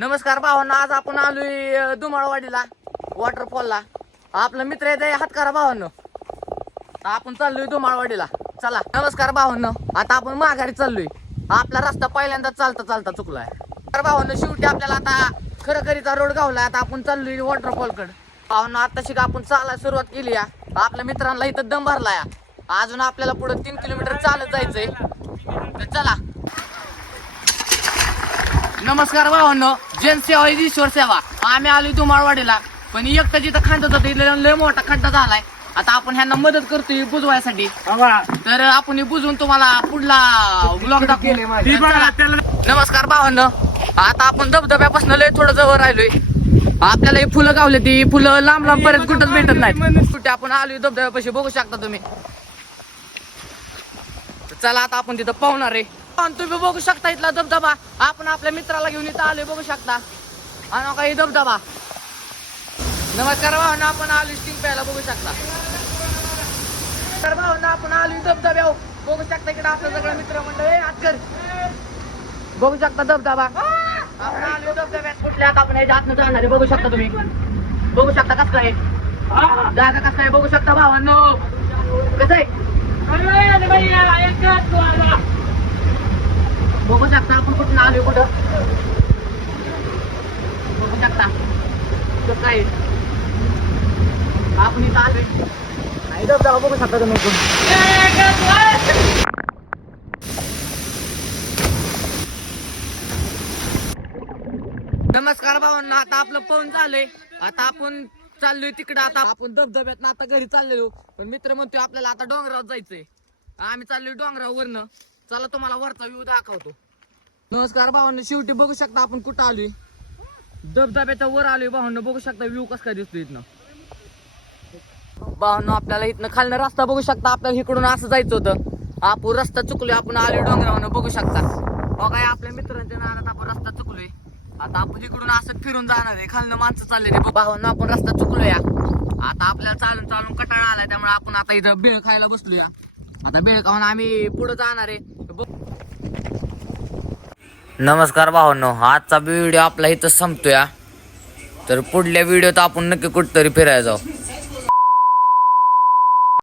नमस्कार भावांनो, आज आपण आलोय दुमाळवाडीला वॉटरफॉलला. आपला मित्र आहे हातकारा भावांनो. आपण चाललोय दुमाळवाडीला. चला. नमस्कार भावांनो, आता आपण माघारी चाललोय. आपला रस्ता पहिल्यांदा चालता चालता चुकलाय. तर भावांनो, शेवटी आपल्याला आता खरखरीचा रोड गावलाय. आता आपण चाललोय वॉटरफॉल कडे. भावांनो, आता शिका आपण चालायला सुरुवात केली या. आपल्या मित्रांना इथं दम भरलाय. अजून आपल्याला पुढे 3 किलोमीटर चालत जायचंय. तर चला. नमस्कार भावांनो, जनसेवा ईश्वर सेवा. आम्ही आलोय दुमाळवाडीला. पण एकटा जिथं खड्डा होता लय मोठा खड्डा झालाय. आता आपण ह्यांना मदत करतोय बुजवायसाठी. तर आपण बुजवून तुम्हाला पुढला ब्लॉग दाखवले. नमस्कार भावांनो, आता आपण धबधब्यापासून लय थोडं जवळ राहिलोय. आपल्याला ही फुलं गावले. ती फुलं लांब लांब बरेच कुठंच भेटत नाहीत. कुठे आपण आलोय धबधब्यापाशी, बघू शकता तुम्ही. चला, आता आपण तिथं पाहणार आहे. तुम्ही बघू शकता इथला धबधबा. आपण आपल्या मित्राला घेऊन इथं आलोय, बघू शकता. आणि काही धबधबा. नमस्कार भावांनो, आपण आलोय स्टिंग प्यायला, बघू शकता. तर भावांनो, आपण आलोय धबधब्यावर, बघू शकता. इकडे आपलं सगळं मित्र मंडळ आजकर बघू शकता धबधबा. आपण आलोय धबधब्यात. कुठल्या आपण ह्याच्या आतनं जाणार आहे, बघू शकता तुम्ही. बघू शकता कसं काय जागा, कसं आहे बघू शकता भावांनो. कसं आहे बघू शकता. आपण कुठून आलोय, कुठं बघू शकता कसं आहे. आपण इथं आलोय. बघू शकता तुम्ही. नमस्कार भावांना, आता आपलं पाहून झालंय. आता आपण चाललोय तिकडं. आता आपण धबधब्यात आता घरी चाललेलो. पण मित्र म्हणतोय आपल्याला आता डोंगरावर जायचंय. आम्ही चाललोय डोंगरावरनं. चला, तुम्हाला वरचा व्ह्यू दाखवतो. नमस्कार भावांनो, शेवटी बघू शकता आपण कुठं आलोय. धबधब्याच्या वर आलोय भावांनो. बघू शकता व्ह्यू कसा काय दिसतो इथनं. भावांनो, आपल्याला इथनं खालनं रस्ता बघू शकता. आपल्याला इकडून असं जायचं होतं. आपण रस्ता चुकलोय. आपण आलोय डोंगरावरनं, बघू शकता. बघा, आपल्या मित्रांच्या नादात आपण रस्ता चुकलोय. आता आपण इकडून असं फिरून जाणार आहे. खालनं माणसं चालले. भावांनो, आपण रस्ता चुकलोय. आता आपल्याला चालून चालून कटाळा आलाय. त्यामुळे आपण आता इथं भेळ खायला बसलोय. आता भेळ खाऊन आम्ही पुढे जाणार आहे. नमस्कार भावांनो, आजचा व्हिडिओ आपला इथं संपतोय. तर पुढल्या व्हिडिओत आपण नक्की कुठतरी फिरायला जाऊ.